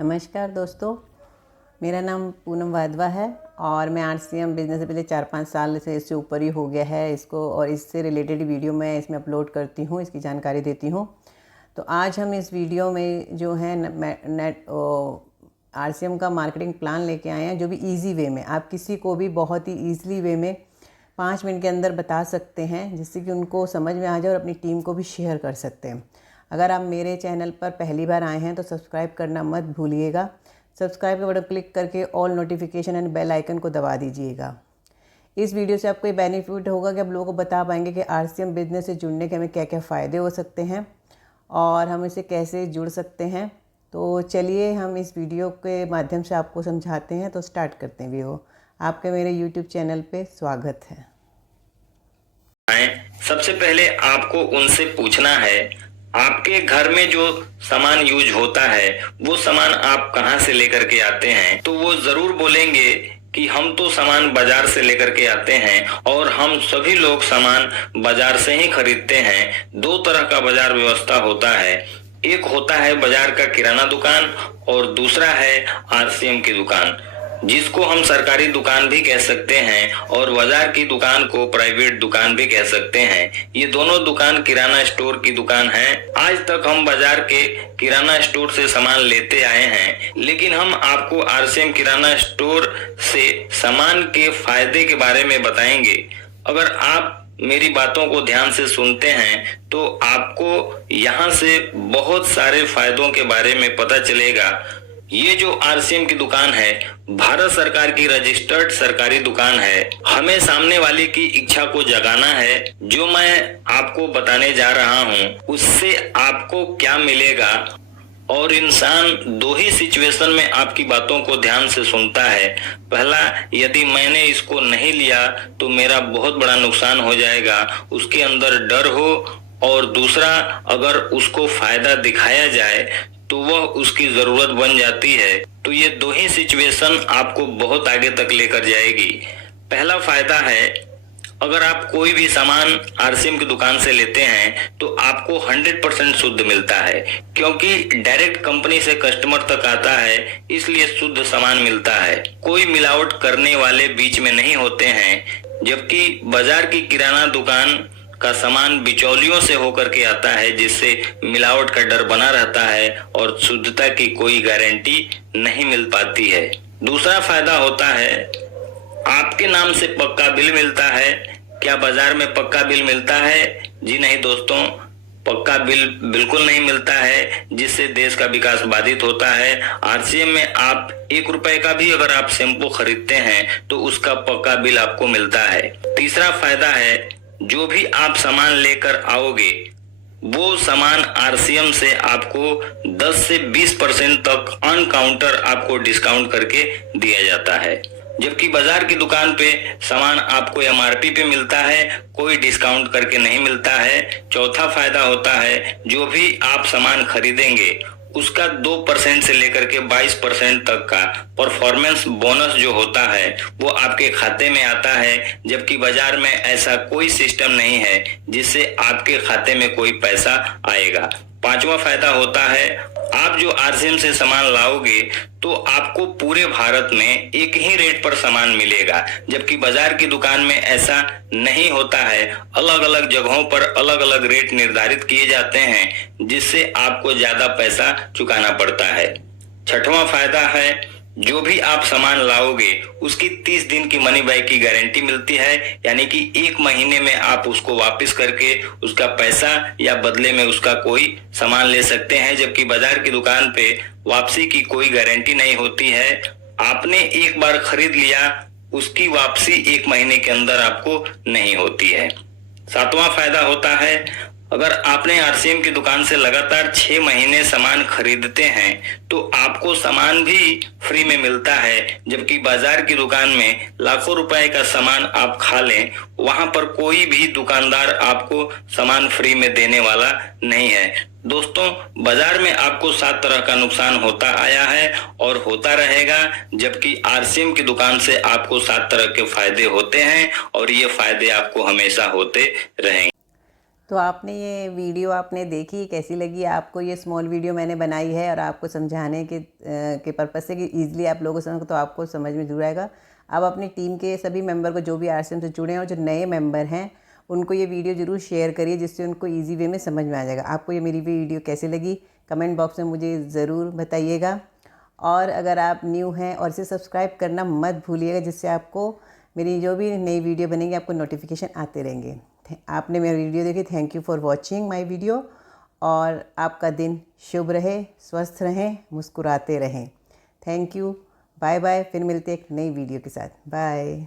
नमस्कार दोस्तों, मेरा नाम पूनम वाधवा है और मैं आरसीएम बिज़नेस से पहले 4-5 साल से इससे ऊपर ही हो गया है इसको, और इससे रिलेटेड वीडियो मैं इसमें अपलोड करती हूँ, इसकी जानकारी देती हूँ। तो आज हम इस वीडियो में जो है आरसीएम का मार्केटिंग प्लान लेके आए हैं, जो भी इजी वे में आप किसी को भी बहुत ही ईजिली वे में 5 मिनट के अंदर बता सकते हैं, जिससे कि उनको समझ में आ जाए और अपनी टीम को भी शेयर कर सकते हैं। अगर आप मेरे चैनल पर पहली बार आए हैं तो सब्सक्राइब करना मत भूलिएगा। सब्सक्राइब के बटन क्लिक करके all notification and bell icon को दबा दीजिएगा। इस वीडियो से आपको ये बेनिफिट होगा कि आप लोगों को बता पाएंगे कि आरसीएम बिजनेस से जुड़ने के हमें क्या क्या फ़ायदे हो सकते हैं और हम इसे कैसे जुड़ सकते हैं। तो चलिए हम इस वीडियो के माध्यम से आपको समझाते हैं। तो स्टार्ट करते हैं वीडियो। आपके मेरे यूट्यूब चैनल पे स्वागत है। सबसे पहले आपको उनसे पूछना है, आपके घर में जो सामान यूज होता है वो सामान आप कहां से लेकर के आते हैं। तो वो जरूर बोलेंगे कि हम तो सामान बाजार से लेकर के आते हैं और हम सभी लोग सामान बाजार से ही खरीदते हैं। दो तरह का बाजार व्यवस्था होता है, एक होता है बाजार का किराना दुकान और दूसरा है आरसीएम की दुकान, जिसको हम सरकारी दुकान भी कह सकते हैं और बाजार की दुकान को प्राइवेट दुकान भी कह सकते हैं। ये दोनों दुकान किराना स्टोर की दुकान है। आज तक हम बाजार के किराना स्टोर से सामान लेते आए हैं, लेकिन हम आपको आरसीएम किराना स्टोर से सामान के फायदे के बारे में बताएंगे। अगर आप मेरी बातों को ध्यान से सुनते हैं तो आपको यहाँ से बहुत सारे फायदों के बारे में पता चलेगा। ये जो आरसीएम की दुकान है भारत सरकार की रजिस्टर्ड सरकारी दुकान है। हमें सामने वाले की इच्छा को जगाना है। जो मैं आपको बताने जा रहा हूँ उससे आपको क्या मिलेगा, और इंसान दो ही सिचुएशन में आपकी बातों को ध्यान से सुनता है। पहला, यदि मैंने इसको नहीं लिया तो मेरा बहुत बड़ा नुकसान हो जाएगा, उसके अंदर डर हो, और दूसरा, अगर उसको फायदा दिखाया जाए तो वह उसकी जरूरत बन जाती है। तो ये दो ही सिचुएशन आपको बहुत आगे तक लेकर जाएगी। पहला फायदा है, अगर आप कोई भी सामान आरसीएम की दुकान से लेते हैं तो आपको 100% शुद्ध मिलता है, क्योंकि डायरेक्ट कंपनी से कस्टमर तक आता है, इसलिए शुद्ध सामान मिलता है। कोई मिलावट करने वाले बीच में नहीं होते हैं, जबकि बाजार की किराना दुकान का सामान बिचौलियों से होकर के आता है, जिससे मिलावट का डर बना रहता है और शुद्धता की कोई गारंटी नहीं मिल पाती है। दूसरा फायदा होता है, आपके नाम से पक्का बिल मिलता है। क्या बाजार में पक्का बिल मिलता है? जी नहीं दोस्तों, पक्का बिल बिल्कुल नहीं मिलता है, जिससे देश का विकास बाधित होता है। आरसीएम में आप 1 रुपए का भी अगर आप शैम्पू खरीदते हैं तो उसका पक्का बिल आपको मिलता है। तीसरा फायदा है, जो भी आप सामान लेकर आओगे वो सामान आरसीएम से आपको 10 से 20% तक ऑन काउंटर आपको डिस्काउंट करके दिया जाता है, जबकि बाजार की दुकान पे सामान आपको एमआरपी पे मिलता है, कोई डिस्काउंट करके नहीं मिलता है। चौथा फायदा होता है, जो भी आप सामान खरीदेंगे उसका 2% से लेकर के 22% तक का परफॉर्मेंस बोनस जो होता है वो आपके खाते में आता है, जबकि बाजार में ऐसा कोई सिस्टम नहीं है जिससे आपके खाते में कोई पैसा आएगा। पांचवा फायदा होता है, आप जो आरसीएम से सामान लाओगे तो आपको पूरे भारत में एक ही रेट पर सामान मिलेगा, जबकि बाजार की दुकान में ऐसा नहीं होता है। अलग अलग जगहों पर अलग अलग रेट निर्धारित किए जाते हैं, जिससे आपको ज्यादा पैसा चुकाना पड़ता है। छठवां फायदा है, जो भी आप सामान लाओगे उसकी 30 दिन की मनी बैक की गारंटी मिलती है, यानी कि 1 महीने में आप उसको वापस करके उसका पैसा या बदले में उसका कोई सामान ले सकते हैं, जबकि बाजार की दुकान पे वापसी की कोई गारंटी नहीं होती है। आपने एक बार खरीद लिया, उसकी वापसी 1 महीने के अंदर आपको नहीं होती है। सातवां फायदा होता है, अगर आपने आरसीएम की दुकान से लगातार 6 महीने सामान खरीदते हैं तो आपको सामान भी फ्री में मिलता है, जबकि बाजार की दुकान में लाखों रुपए का सामान आप खा लें, वहां पर कोई भी दुकानदार आपको सामान फ्री में देने वाला नहीं है। दोस्तों, बाजार में आपको 7 तरह का नुकसान होता आया है और होता रहेगा, जबकि आरसीएम की दुकान से आपको 7 तरह के फायदे होते हैं और ये फायदे आपको हमेशा होते रहेंगे। तो आपने ये वीडियो आपने देखी, कैसी लगी आपको? ये स्मॉल वीडियो मैंने बनाई है और आपको समझाने के पर्पज़ से कि ईज़िली आप लोगों को समझ, तो आपको समझ में ज़रूर आएगा। आप अपनी टीम के सभी मेंबर को, जो भी RCM से जुड़े हैं और जो नए मेंबर हैं, उनको ये वीडियो ज़रूर शेयर करिए, जिससे उनको ईजी वे में समझ में आ जाएगा। आपको ये मेरी वीडियो कैसी लगी कमेंट बॉक्स में मुझे ज़रूर बताइएगा। और अगर आप न्यू हैं और इसे सब्सक्राइब करना मत भूलिएगा, जिससे आपको मेरी जो भी नई वीडियो बनेंगी आपको नोटिफिकेशन आते रहेंगे। आपने मेरी वीडियो देखी, thank you for watching my video. और आपका दिन शुभ रहे, स्वस्थ रहें, मुस्कुराते रहें। Thank you, bye bye. फिर मिलते हैं एक नई वीडियो के साथ। बाय।